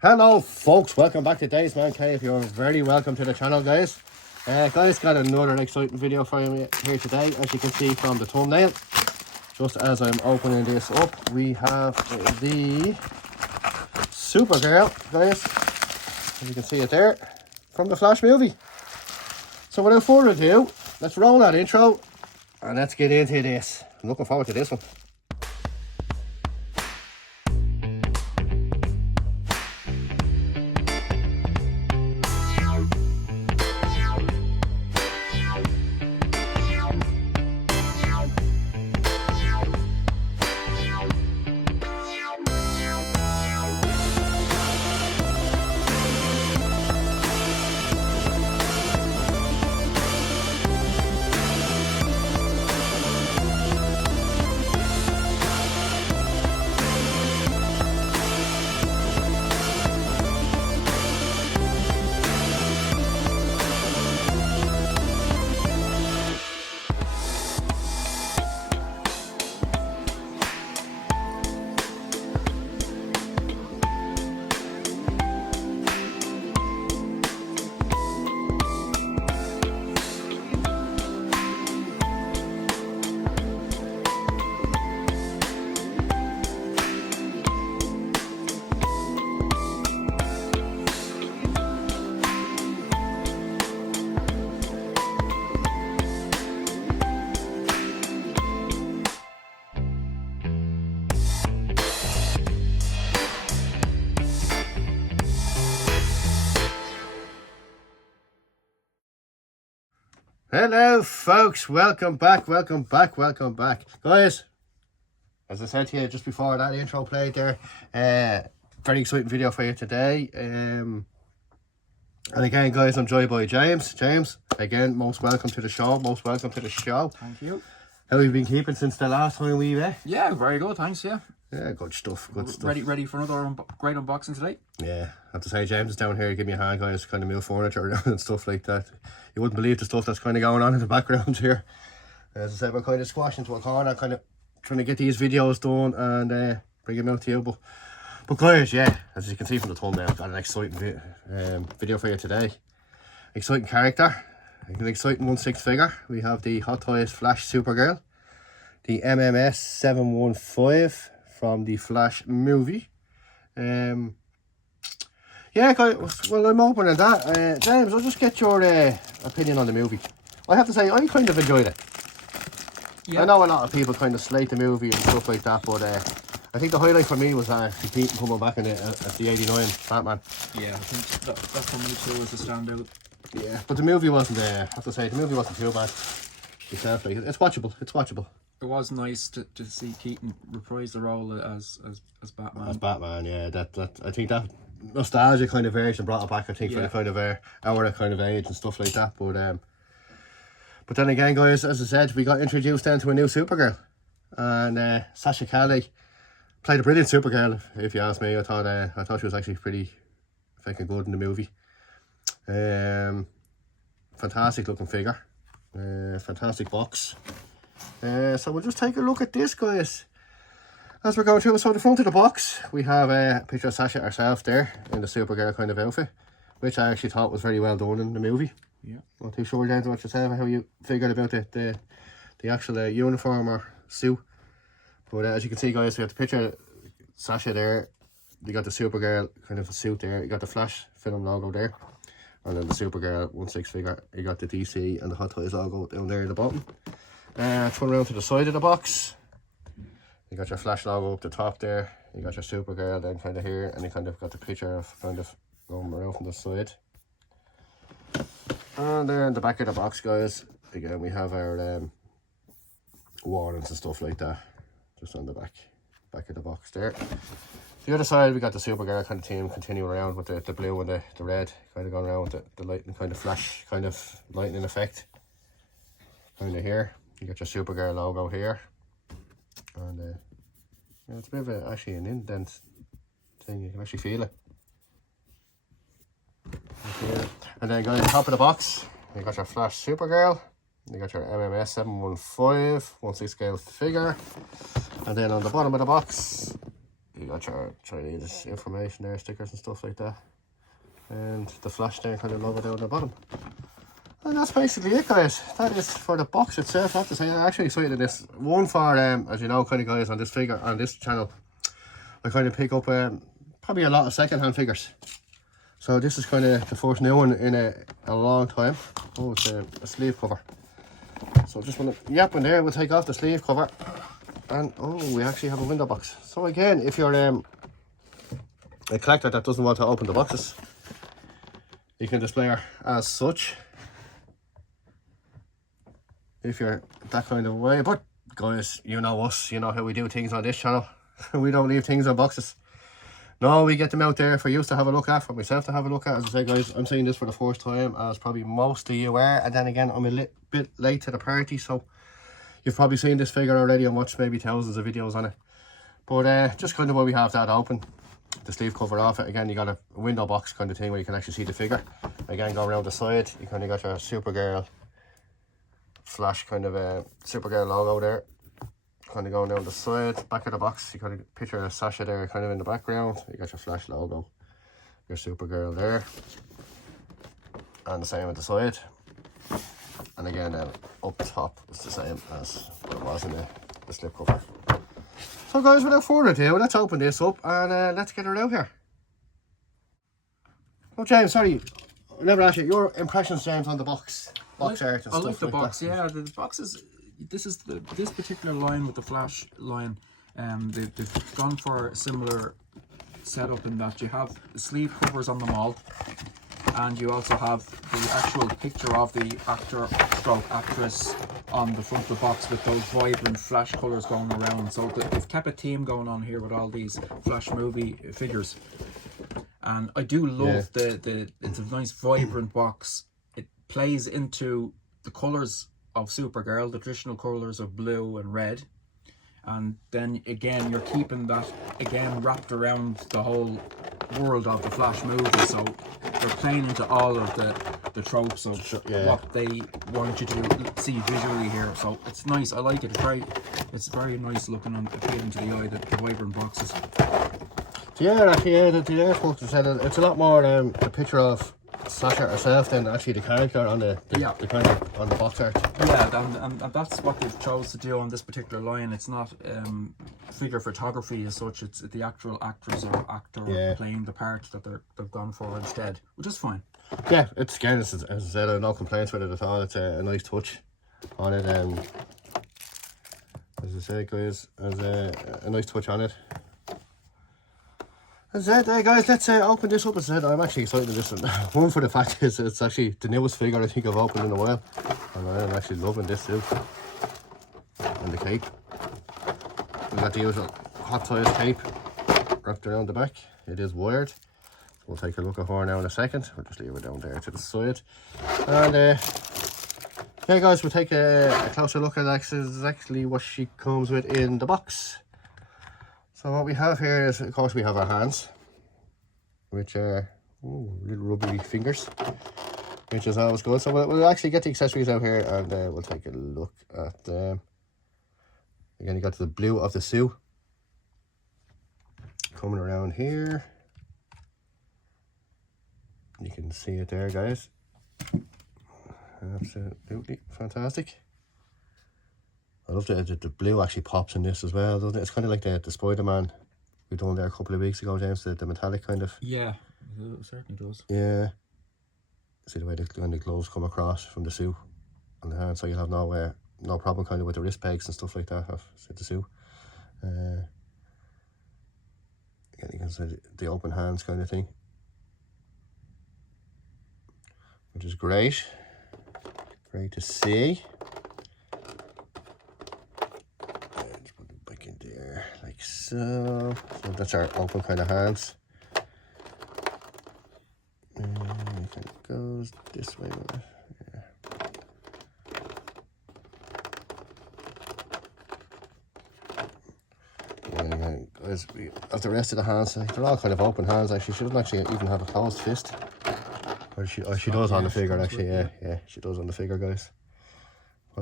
Hello folks, welcome back to Days Man Cave. You're very welcome to the channel, guys. Guys, got another exciting video for you here today. As you can see from the thumbnail, just as I'm opening this up, we have the Supergirl, guys. As you can see it there, from the Flash movie. So without further ado, let's roll that intro and let's get into this. I'm looking forward to this one. Hello folks, welcome back. Guys, as I said to you just before that intro played there, very exciting video for you today. And again guys, I'm joined by James. James, again, most welcome to the show. Thank you. How have you been keeping since the last time we met? Yeah, very good, thanks, yeah. Yeah, good stuff. Ready for another great unboxing today? Yeah, I have to say, James is down here giving me a hand, guys, kind of move furniture around and stuff like that. You wouldn't believe the stuff that's kind of going on in the background here. As I said, we're kind of squashed into a corner, kind of trying to get these videos done and bring them out to you. But guys, yeah, as you can see from the thumbnail, I've got an exciting video for you today. Exciting character, an exciting 1/6 figure. We have the Hot Toys Flash Supergirl, the MMS 715 from the Flash movie. Yeah, guys, well, I'm opening that. James, I'll just get your opinion on the movie. I have to say, I kind of enjoyed it. Yeah. I know a lot of people kind of slate the movie and stuff like that, but I think the highlight for me was actually Keaton coming back in it at the 89 Batman. Yeah, I think that for me too was a standout. Yeah, but the movie wasn't, I have to say, the movie wasn't too bad. Itself, like, it's watchable. It was nice to see Keaton reprise the role as Batman. As Batman, yeah. That I think that nostalgia kind of version brought it back. I think for the kind of our kind of age and stuff like that. But then again, guys, as I said, we got introduced then to a new Supergirl, and Sasha Calle played a brilliant Supergirl. If you ask me, I thought she was actually pretty fucking good in the movie. Fantastic looking figure, fantastic box. So we'll just take a look at this, guys, as we're going through. So the front of the box, we have a picture of Sasha herself there in the Supergirl kind of outfit, which I actually thought was very well done in the movie. Yeah. Not too sure down to what yourself how you figured about the actual uniform or suit. But as you can see, guys, we have the picture of Sasha there. You got the Supergirl kind of a suit there. You got the Flash film logo there. And then the Supergirl 1/6 figure. You got the DC and the Hot Toys logo down there at the bottom. Turn around to the side of the box. You got your Flash logo up the top there. You got your Supergirl then kind of here, and you kind of got the picture of kind of going around from the side. And then the back of the box, guys, again we have our warnings and stuff like that, just on the back of the box there. The other side, we got the Supergirl kind of team continuing around with the blue and the red, kind of going around with the lightning kind of flash, kind of lightning effect. Kind of here, you got your Supergirl logo here, and yeah, it's a bit of actually an indent thing. You can actually feel it. And then going on top of the box, you got your Flash Supergirl, you got your MMS 715 1/6 scale figure, and then on the bottom of the box you you got your Chinese information there, stickers and stuff like that. And the flash there kind of logo down the bottom. And that's basically it, guys. That is for the box itself. I have to say, I'm actually excited in this. One for, as you know, kind of guys, on this figure, on this channel, I kind of pick up probably a lot of second-hand figures. So this is kind of the first new one in a long time. Oh, it's a sleeve cover. So just want to yap in there, we'll take off the sleeve cover. And oh, we actually have a window box. So again, if you're a collector that doesn't want to open the boxes, you can display her as such. If you're that kind of way. But guys, you know us, you know how we do things on this channel. We don't leave things on boxes. No, we get them out there for you to have a look at, for myself to have a look at. As I say, guys, I'm saying this for the first time, as probably most of you are. And then again, I'm a bit late to the party, so you've probably seen this figure already and watched maybe thousands of videos on it. But just kind of where we have that open, the sleeve cover off it. Again, you got a window box kind of thing where you can actually see the figure. Again, go around the side, you kind of got your Supergirl flash kind of a Supergirl logo there. Kind of going down the side, back of the box, you kind of picture a Sasha there kind of in the background. You got your flash logo, your Supergirl there, and the same at the side. And again, up top it's the same as what it was in the slip cover. So guys, without further ado, let's open this up and let's get her out here. Oh James, sorry, I never asked you your impressions, James, on the box art and stuff. I like the like box. that. Yeah, the box is. This particular line with the flash line. They've gone for a similar setup in that you have the sleeve covers on them all, and you also have the actual picture of the actor stroke actress on the front of the box with those vibrant flash colors going around. So they've kept a theme going on here with all these flash movie figures, and I do love it's a nice vibrant box. It plays into the colors of Supergirl, the traditional colors of blue and red, and then again you're keeping that again wrapped around the whole world of the Flash movie, so they're playing into all of the tropes of what they want you to see visually here. So it's nice, I like it. It's very nice looking and appealing to the eye, the vibrant boxes. Yeah, actually, the artwork said it's a lot more a picture of Sasha herself than actually the character on the kind of on the box art. Yeah, and that's what they've chose to do on this particular line. It's not figure photography as such. It's the actual actress or actor playing the part that they've gone for instead, which is fine. Yeah, it's again, as I said, I have no complaints with it at all. It's a nice touch on it. As I said, guys, a nice touch on it. As I said, hey guys, let's open this up. As I said, I'm actually excited this one. One, for the fact is it's actually the newest figure I think I've opened in a while, and I'm actually loving this too. And the cape, we got the usual Hot Toys tape wrapped around the back. It is wired. We'll take a look at her now in a second. We'll just leave it down there to the side. And yeah guys, we'll take a closer look at exactly what she comes with in the box. So what we have here is, of course, we have our hands, which are little rubbery fingers, which is always good. So we'll actually get the accessories out here and we'll take a look at them. Again, you got the blue of the Sue coming around here. You can see it there, guys. Absolutely fantastic. I love the blue actually pops in this as well, doesn't it? It's kind of like the Spider-Man we done there a couple of weeks ago, James, the metallic kind of. Yeah, it certainly does. Yeah. See the way the gloves come across from the Sue on the hand, so you'll have no problem kind of with the wrist pegs and stuff like that of the Sue. Again, you can see the open hands kind of thing, which is great. Great to see. Like so. So that's our open kind of hands. And it kind of goes this way. Yeah. And guys, as the rest of the hands, they're all kind of open hands. Actually, she doesn't actually even have a closed fist. Or she does on the figure, actually. Yeah, she does on the figure, guys.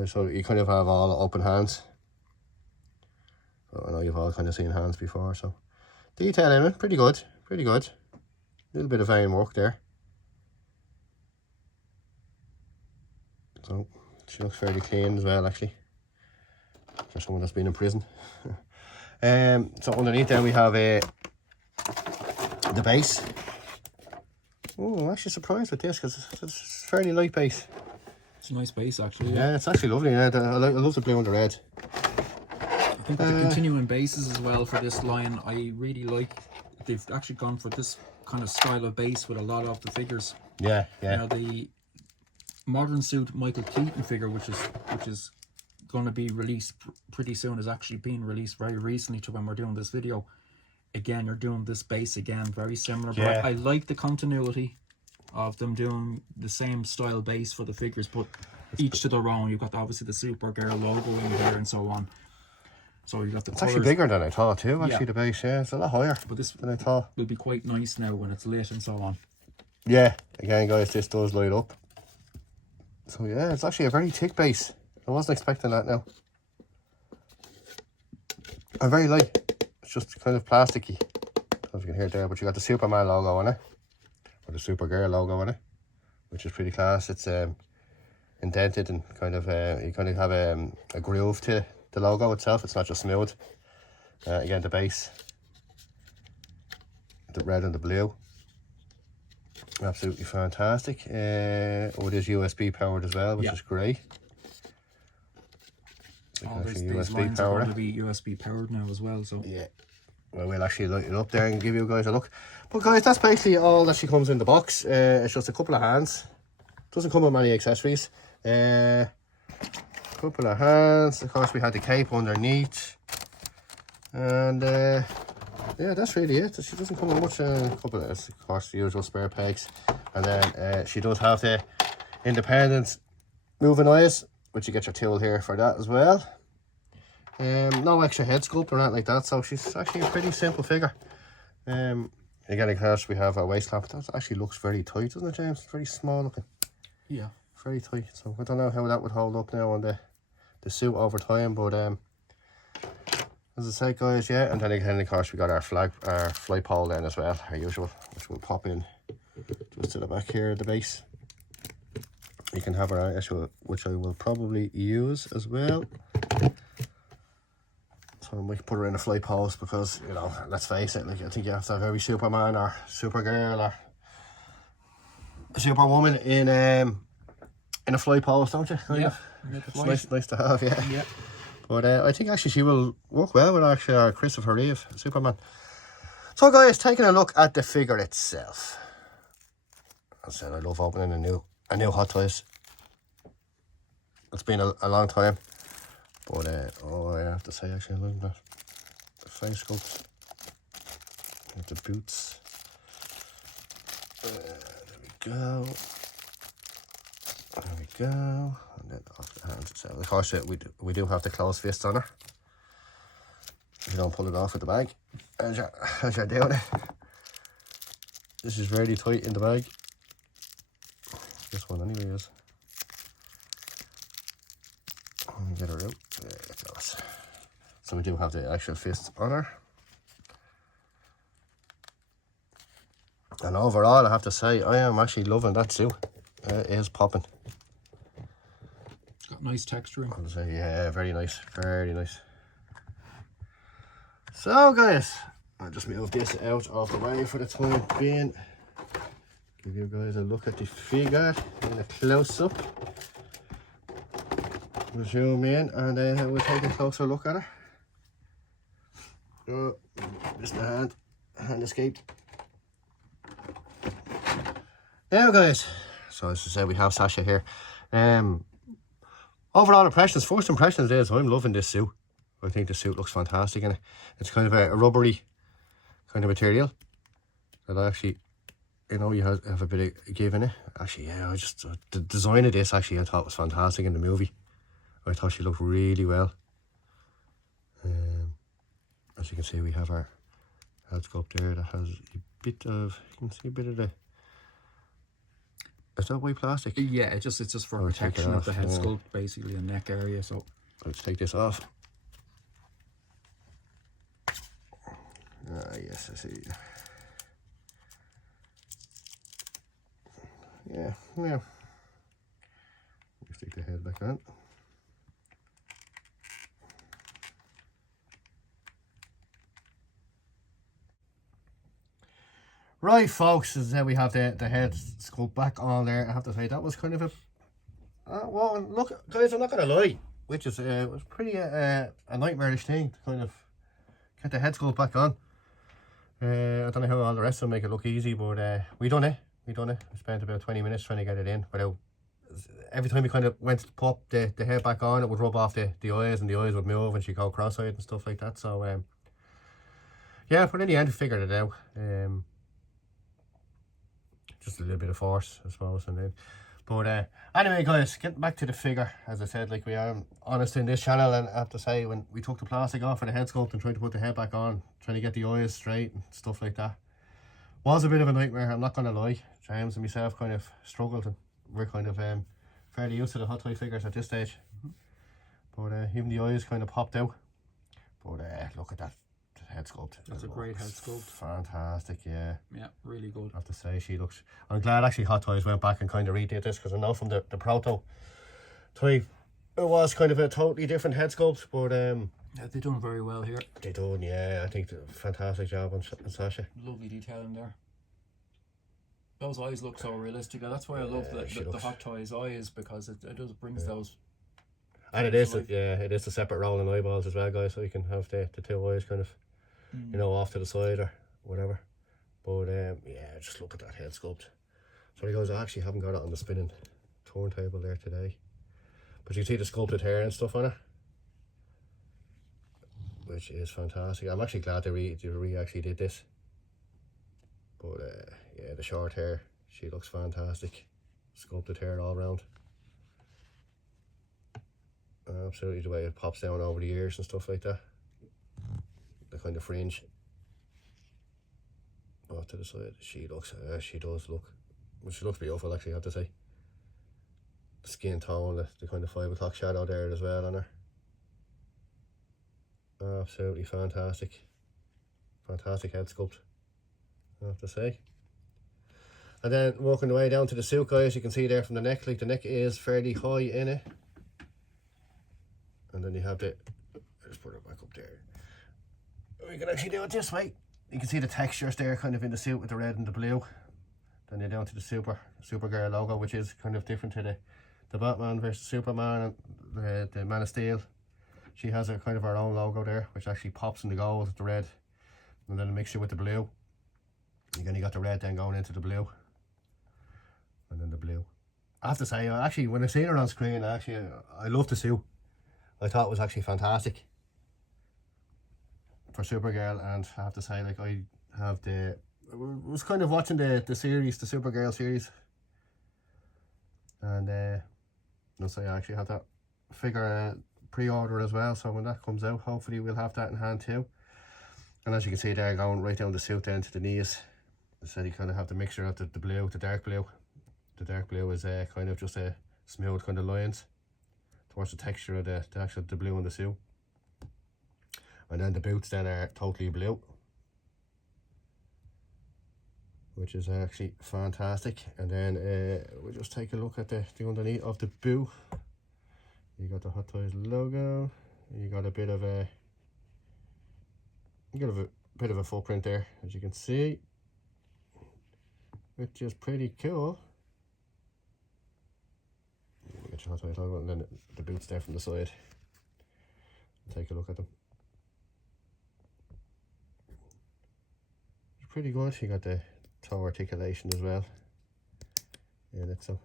So you kind of have all open hands. I know you've all kind of seen hands before, so Detail in it, pretty good, pretty good. A little bit of vein work there. So she looks fairly clean as well, actually, for someone that's been in prison. So underneath there we have the base. Oh, I'm actually surprised with this because it's a fairly light base. It's a nice base, actually. Yeah, it's actually lovely. Yeah, I love the blue and the red. I think with the continuing bases as well for this line, I really like. They've actually gone for this kind of style of base with a lot of the figures. Yeah, yeah. Now the modern suit Michael Keaton figure, which is going to be released pretty soon, is actually being released very recently to when we're doing this video. Again, you're doing this base again, very similar. Yeah. But I like the continuity of them doing the same style base for the figures, but each to their own. You've got obviously the Supergirl logo in there and so on. So you got the. It's colours. actually bigger than I thought too. Actually, Yeah. the base, yeah, it's a lot higher. But this than I thought. will be quite nice now when it's lit and so on. Yeah, again, guys, this does light up. So yeah, it's actually a very thick base. I wasn't expecting that now. I'm very light. It's just kind of plasticky. I don't know if you can hear it there, but you got the Superman logo on it, or the Supergirl logo on it, which is pretty class. It's indented and kind of you kind of have a groove to the logo itself. It's not just smooth. Again, the base, the red and the blue, absolutely fantastic. Oh, it is USB powered as well, which is great. All these lines are going to be USB powered now as well. So yeah, well, we'll actually light it up there and give you guys a look. But guys, that's basically all that she comes in the box. It's just a couple of hands. Doesn't come with many accessories. Couple of hands. Of course, we had the cape underneath, and yeah, that's really it. She doesn't come with much. Couple of course, the usual spare pegs, and then she does have the independent moving eyes, which you get your tool here for that as well. No extra head sculpt or anything like that, so she's actually a pretty simple figure. Again, of course, we have a waist clamp. That actually looks very tight, doesn't it, James? It's very small looking. yeah, Very tight. So I don't know how that would hold up now on the suit over time, but as I said, guys, yeah. And then again, of course, we got our flight pole then as well, our usual, which will pop in just to the back here at the base. You can have our actual, which I will probably use as well. So we can put her in a flight post because, you know, let's face it, like, I think you have to have every Superman or Supergirl or Superwoman in a flight post, don't you? yeah. It's nice to have, yeah. Yeah. But I think actually she will work well with actually our Christopher Reeve Superman. So guys, taking a look at the figure itself. As I said, I love opening a new Hot Toys. It's been a long time, but oh, I have to say actually, I love the face sculpts, with the boots. There we go. There we go. And then off the hands itself. Of course, we do have the closed fists on her. If you don't pull it off with the bag, as you're doing it. This is really tight in the bag. This one anyway is. Let me get her out. There it goes. So we do have the actual fists on her. And overall, I have to say, I am actually loving that suit. It is popping. It's got nice texturing. I'll say, yeah, very nice, very nice. So guys, I'll just move this out of the way for the time being. Give you guys a look at the figure in a close-up. We'll zoom in and then we'll take a closer look at her. Oh, just the hand escaped. Now guys, so as I said, we have Sasha here. Overall impressions, first impressions is I'm loving this suit. I think the suit looks fantastic in it. It's kind of a rubbery kind of material that actually, you know, you have a bit of give in it. Actually, yeah, the design of this actually I thought was fantastic in the movie. I thought she looked really well. As you can see, we have our head sculpt there that has a bit of, you can see a bit of the, is that white plastic? Yeah, it's just for protection of the head sculpt, basically, and neck area. So let's take this off. Yes, I see. Yeah. Stick the head back on. Right, folks, as we have the head sculpt back on there. I have to say that was kind of a well, look, guys, I'm not gonna lie, which is was pretty a nightmarish thing to kind of get the head sculpt back on. I don't know how all the rest of them make it look easy, but we done it. We spent about 20 minutes trying to get it in without. Every time we kind of went to pop the head back on, it would rub off the eyes, and the eyes would move, and she'd go cross-eyed and stuff like that. So yeah, but in the end we figured it out. Just a little bit of force, I suppose, and then. But anyway, guys, getting back to the figure, as I said, like, we are honest in this channel, and I have to say, when we took the plastic off for the head sculpt and tried to put the head back on, trying to get the eyes straight and stuff like that, was a bit of a nightmare. I'm not gonna lie. James and myself kind of struggled, and we're kind of fairly used to the Hot Toy figures at this stage. But even the eyes kind of popped out. But look at that head sculpt. That's a great head sculpt. Fantastic, yeah. Yeah, really good. I have to say, she looks. I'm glad actually Hot Toys went back and kind of redid this, because I know from the proto toy it was kind of a totally different head sculpt, but yeah, they've done very well here. they done, yeah. I think fantastic job on Sasha. Lovely detail in there. Those eyes look so realistic. That's why I love the Hot Toys eyes, because it does brings those. And it is, it is the separate rolling eyeballs as well, guys, so you can have the two eyes kind of, you know, off to the side or whatever. But yeah, just look at that head sculpt. Sorry guys, I actually haven't got it on the spinning turntable there today, but you can see the sculpted hair and stuff on it, which is fantastic. I'm actually glad they actually did this. But yeah, the short hair, she looks fantastic. Sculpted hair all around. Absolutely, the way it pops down over the ears and stuff like that. The kind of fringe off to the side. She looks, she does look, well, she looks beautiful actually, I have to say. The skin tone, the kind of 5 o'clock shadow there as well on her. Absolutely fantastic. Fantastic head sculpt, I have to say. And then working the way down to the suit, guys, you can see there from the neck, like the neck is fairly high in it. And then you have let's put it back up there. We can actually do it this way. You can see the textures there kind of in the suit with the red and the blue. Then you're down to the Supergirl logo, which is kind of different to the Batman versus Superman and the Man of Steel. She has a kind of her own logo there, which actually pops in the gold, the red, and then a mixture with the blue. Again, you got the red then going into the blue, and then the blue. I have to say, actually, when I seen her on screen, I love the suit. I thought it was actually fantastic for Supergirl, and I have to say, like, I was kind of watching the series, the Supergirl series, and I'll say I actually had that figure pre-order as well, so when that comes out, hopefully we'll have that in hand too. And as you can see there, going right down the suit down to the knees, I said you kind of have the mixture of the blue, the dark blue. The dark blue is kind of just a smooth kind of lines towards the texture of the blue on the suit. And then the boots then are totally blue, which is actually fantastic. And then we'll just take a look at the underneath of the boot. You got the Hot Toys logo. You got a bit of a footprint there, as you can see, which is pretty cool. Get your Hot Toys logo, and then the boots there from the side. Take a look at them. It's pretty good. You got the toe articulation as well. Yeah, that's some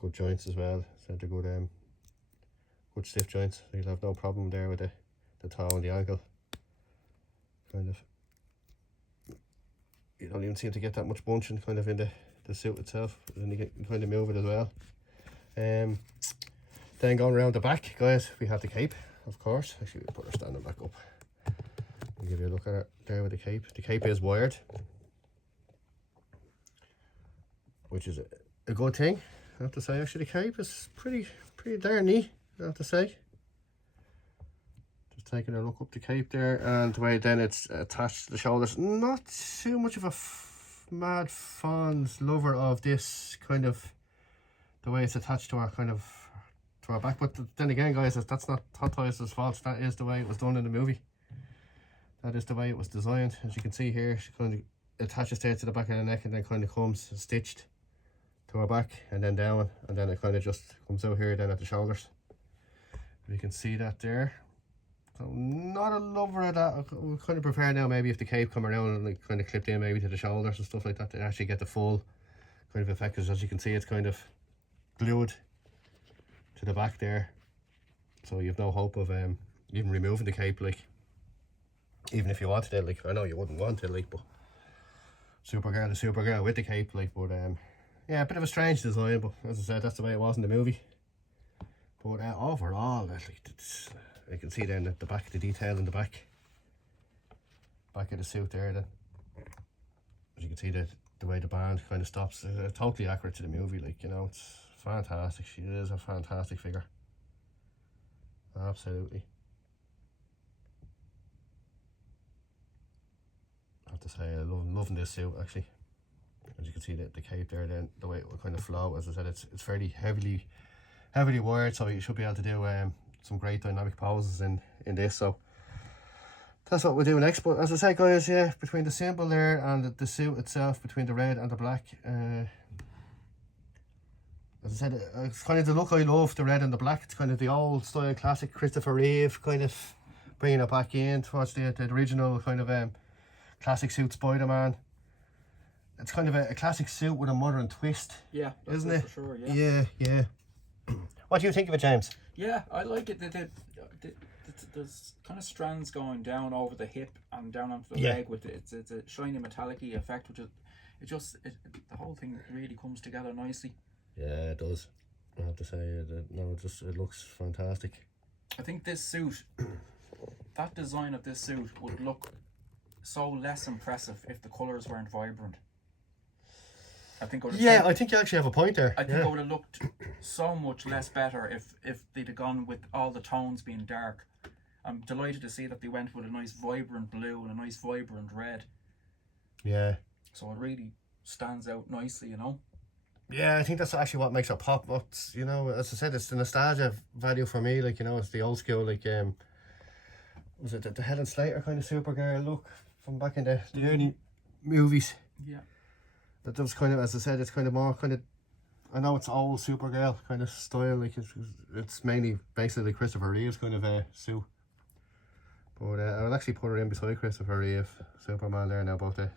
good joints as well. So they're good, good stiff joints. So you'll have no problem there with the toe and the ankle. Kind of, you don't even seem to get that much bunching kind of in the suit itself. And then you kind of move it as well. Then going around the back, guys, we have the cape, of course. Actually, we'll put her standing back up. I'll give you a look at it there with the cape. The cape is wired, which is a good thing, I have to say. Actually, the cape is pretty darn neat, I have to say. Just taking a look up the cape there, and the way then it's attached to the shoulders. Not too much of a mad fond lover of this kind of, the way it's attached to our kind of, to our back, but then again guys, that's not Hot Toys' fault. That is the way it was done in the movie. That is the way it was designed. As you can see here, she kind of attaches there to the back of the neck and then kind of comes stitched to her back and then down, and then it kind of just comes out here then at the shoulders. You can see that there. So not a lover of that. I would kind of prefer now maybe if the cape come around and like kind of clipped in maybe to the shoulders and stuff like that to actually get the full kind of effect, because as you can see it's kind of glued to the back there, so you've no hope of even removing the cape, like, even if you wanted it. Like, I know you wouldn't want it, like, but Supergirl is Supergirl with the cape, like, but yeah, a bit of a strange design, but as I said, that's the way it was in the movie. But overall, like, you can see then the back, the detail in the back of the suit there. Then, as you can see, the way the band kind of stops, totally accurate to the movie. Like, you know, it's fantastic. She is a fantastic figure. Absolutely. I have to say, I'm loving this suit actually. As you can see, the cape there, then the way it will kind of flow. As I said, it's very heavily wired, so you should be able to do some great dynamic poses in this. So that's what we'll do next. But as I said guys, yeah, between the symbol there and the suit itself, between the red and the black, as I said, it's kind of the look I love, the red and the black. It's kind of the old style classic Christopher Reeve, kind of bringing it back in towards the original kind of classic suit Spider-Man. It's kind of a classic suit with a modern twist. Yeah, isn't it? For sure, yeah. Yeah. What do you think of it, James? Yeah, I like it. There's kind of strands going down over the hip and down onto the leg with it. It's a shiny metallic-y effect, which the whole thing really comes together nicely. Yeah, it does. I have to say, it looks fantastic. I think this suit, that design of this suit would look so less impressive if the colours weren't vibrant. I think I think you actually have a point there. I think it would have looked so much less better if they'd have gone with all the tones being dark. I'm delighted to see that they went with a nice vibrant blue and a nice vibrant red. Yeah. So it really stands out nicely, you know. Yeah, I think that's actually what makes it pop. But, you know, as I said, it's the nostalgia value for me. Like, you know, it's the old school, like, was it the Helen Slater kind of Supergirl look from back in the early movies? Yeah. That was kind of, as I said, it's kind of more kind of, I know it's old Supergirl kind of style, like it's mainly basically Christopher Reeve's kind of suit. But I'll actually put her in beside Christopher Reeve, Superman there now, about the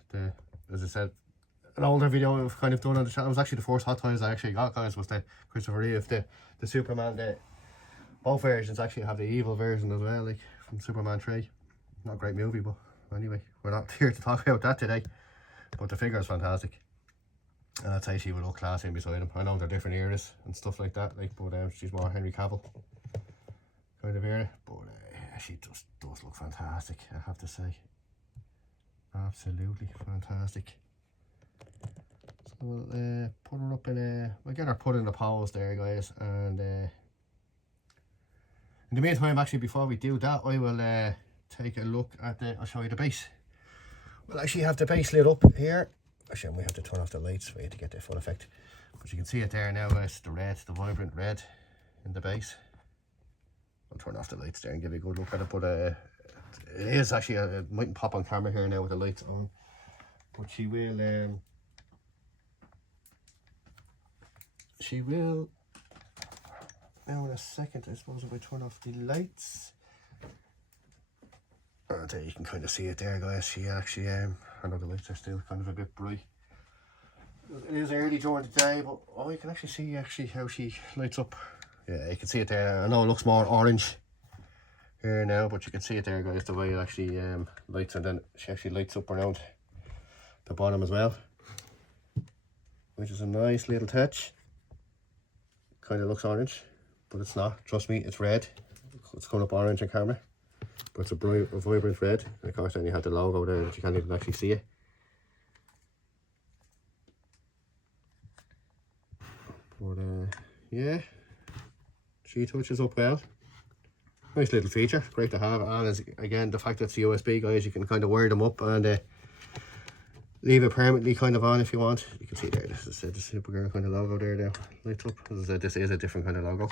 as I said, an older video I've kind of done on the channel. It was actually the first Hot Toys I actually got, guys, was the Christopher Reeve, the Superman, both versions actually have the evil version as well, like from Superman 3. Not a great movie, but anyway, we're not here to talk about that today. But the figure is fantastic. And I'd say she would look classy beside him. I know they're different eras and stuff like that, like, but she's more Henry Cavill kind of era. But she just does look fantastic, I have to say. Absolutely fantastic. So we'll put her up in we'll get her put in the pose there, guys. And in the meantime, actually, before we do that, I will take a look at I'll show you the base. We'll actually have the base lit up here. Actually, we have to turn off the lights for you to get the full effect. But you can see it there now, guys, the red, the vibrant red in the base. I'll turn off the lights there and give you a good look at it. But it is actually, it mightn't pop on camera here now with the lights on. But she will, now in a second, I suppose, if I turn off the lights. And there you can kind of see it there, guys. She actually, I know the lights are still kind of a bit bright. It is early during the day, but you can actually see how she lights up. Yeah, you can see it there. I know it looks more orange here now, but you can see it there, guys, the way it actually lights, and then she actually lights up around the bottom as well, which is a nice little touch. Kind of looks orange, but it's not. Trust me, it's red. It's coming up orange on camera. But it's a bright, vibrant red. And of course, then you have the logo there that you can't even actually see it. But yeah, she touches up well. nice little feature, great to have. And as, again, the fact that it's USB, guys, you can kind of wire them up and leave it permanently kind of on if you want. You can see there, this is the Supergirl kind of logo there now, lights up. As I said, this is a different kind of logo.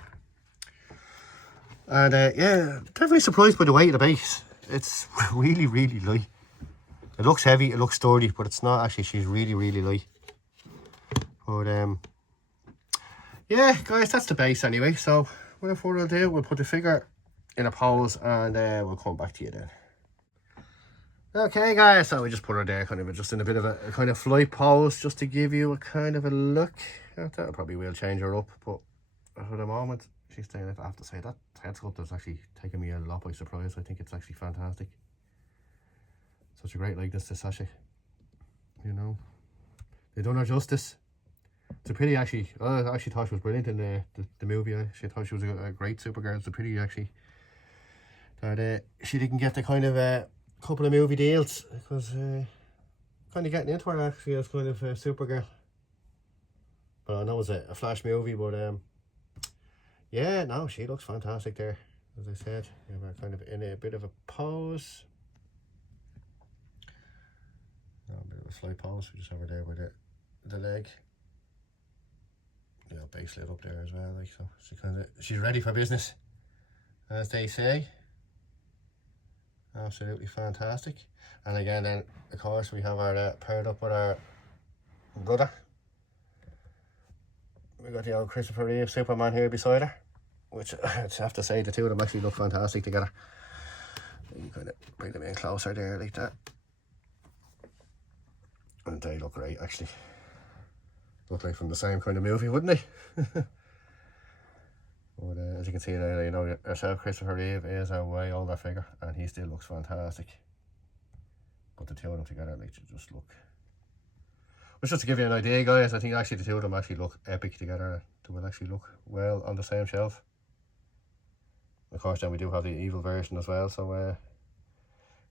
And yeah, definitely surprised by the weight of the base. It's really, really light. It looks heavy, it looks sturdy, but it's not actually. She's really, really light. But yeah, guys, that's the base anyway. So without further ado, we'll put the figure in a pose and we'll come back to you then. Okay, guys, so we just put her there, kind of just in a bit of a kind of flight pose, just to give you a kind of a look. That probably will change her up, but for the moment, she's staying. I have to say that head sculpt is actually taking me a lot by surprise. I think it's actually fantastic. Such a great likeness to Sasha. You know, they've done her justice. It's a pretty, actually. I actually thought she was brilliant in the movie. I actually thought she was a great Supergirl. It's a pretty, actually, that she didn't get the kind of couple of movie deals, because kind of getting into her actually as kind of Supergirl. But I know it's a Flash movie, but yeah, no, she looks fantastic there. As I said, yeah, we're kind of in a bit of a pose. No, a bit of a flight pose. We just have her there with the leg. You know, base lit up there as well, like, so she's ready for business, as they say. Absolutely fantastic. And again, then of course we have our paired up with our brother. We got the old Christopher Reeve Superman here beside her, which I have to say the two of them actually look fantastic together. You kind of bring them in closer there like that, and they look great actually. Look like from the same kind of movie, wouldn't they? But as you can see there, you know, ourselves, Christopher Reeve is a way older figure, and he still looks fantastic. But the two of them together, like, just look. But just to give you an idea, guys, I think actually the two of them actually look epic together. They will actually look well on the same shelf. Of course, then we do have the evil version as well. So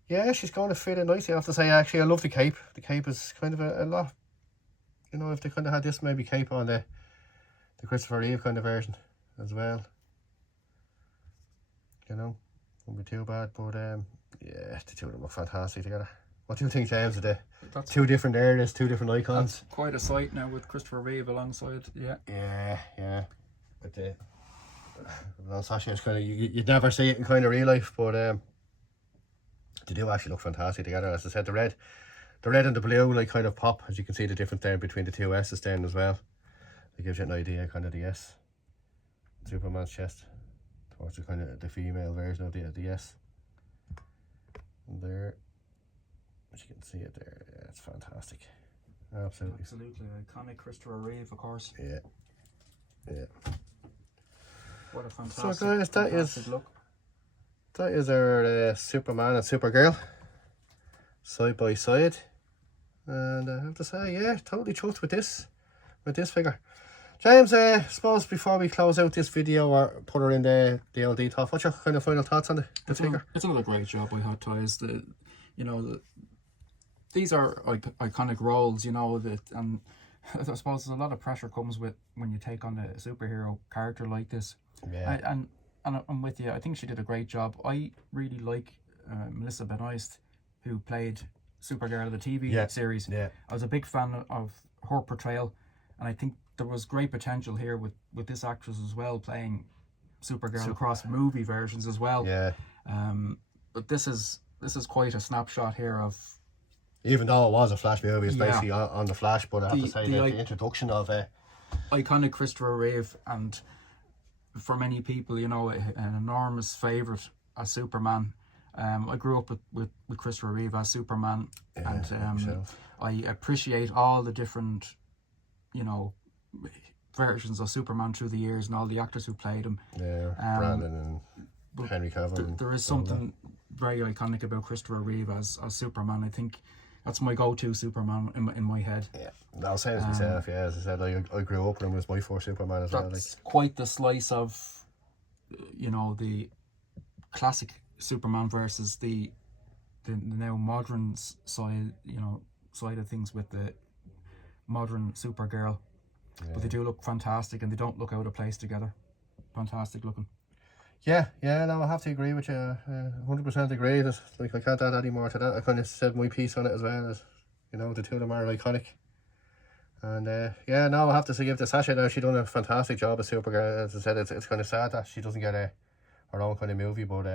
yeah, she's going to fit in nicely. I have to say, actually, I love the cape. The cape is kind of a lot. You know, if they kind of had this maybe cape on the Christopher Reeve kind of version as well, you know, wouldn't be too bad. But yeah, the two of them look fantastic together. What do you think, James, of the two different areas, two different icons? That's quite a sight now with Christopher Reeve alongside. Yeah. But the Sasha is kind of, you'd never see it in kind of real life, but they do actually look fantastic together. As I said, the red and the blue like kind of pop, as you can see the difference there between the two S's then as well. It gives you an idea kind of the S. Superman's chest towards the kind of the female version of the S. And there, as you can see it there, yeah, it's fantastic. Absolutely iconic Christopher Reeve, of course. Yeah. What a fantastic, so guys, that is our Superman and Supergirl side by side. And I have to say, yeah, totally chuffed with this figure. James, I suppose before we close out this video or put her in the LD top, what's your kind of final thoughts on the figure? It's another great job by Hot Toys. These are iconic roles, you know, and I suppose there's a lot of pressure comes with when you take on a superhero character like this. Yeah. And I'm with you. I think she did a great job. I really like Melissa Benoist, who played Supergirl, the TV series. Yeah. I was a big fan of her portrayal, and I think there was great potential here with this actress as well, playing Supergirl across movie versions as well. Yeah. But this is quite a snapshot here of. Even though it was a Flash movie, it's basically on the Flash, but I have to say the introduction of iconic Christopher Reeve, and for many people, you know, an enormous favourite as Superman. I grew up with Christopher Reeve as Superman, and I appreciate all the different, you know, versions of Superman through the years and all the actors who played him. Yeah, Brandon and Henry Cavill. There is something very iconic about Christopher Reeve as Superman. I think that's my go-to Superman in my head. Yeah, I'll say as myself. Yeah, as I said, I grew up with him. It was my first Superman as well. That's quite the slice of, you know, the classic Superman versus the now modern side, you know, side of things with the modern Supergirl. Yeah. But they do look fantastic, and they don't look out of place together. Fantastic looking. Yeah, no, I have to agree with you. 100% agree. That, like, I can't add any more to that. I kind of said my piece on it as well. As, you know, the two of them are iconic. And yeah, no, I have to say, give to Sasha now. She done a fantastic job as Supergirl. As I said, it's kind of sad that she doesn't get her own kind of movie, but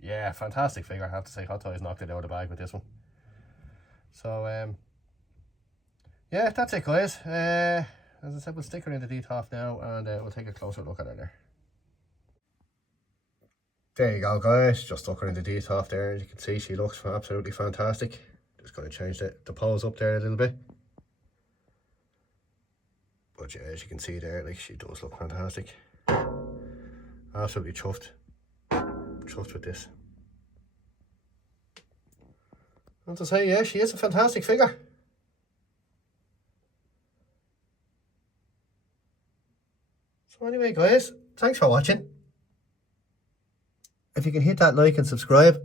yeah, fantastic figure. I have to say, Hot Toys knocked it out of the bag with this one. So yeah, that's it, guys. As I said, we'll stick her in the D-top now, and we'll take a closer look at her there. There you go, guys. Just look her in the D-top there. As you can see, she looks absolutely fantastic. Just going to change the pose up there a little bit. But yeah, as you can see there, like, she does look fantastic. Absolutely chuffed. Chuffed with this. And to say, yeah, she is a fantastic figure. So anyway, guys, thanks for watching. If you can hit that like and subscribe,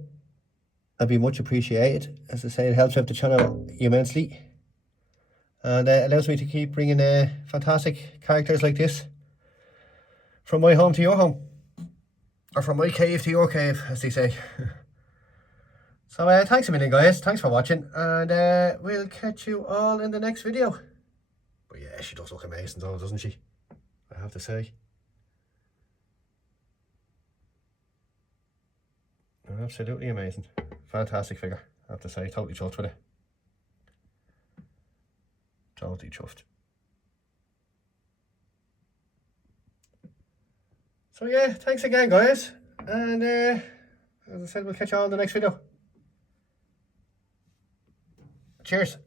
I'd be much appreciated. As I say, it helps out the channel immensely. And allows me to keep bringing fantastic characters like this from my home to your home. Or from my cave to your cave, as they say. So thanks a million, guys. Thanks for watching. And we'll catch you all in the next video. But yeah, she does look amazing though, doesn't she? I have to say. Absolutely amazing. Fantastic figure, I have to say. Totally chuffed with it. Totally chuffed. So yeah, thanks again, guys. And as I said, we'll catch you all in the next video. Cheers.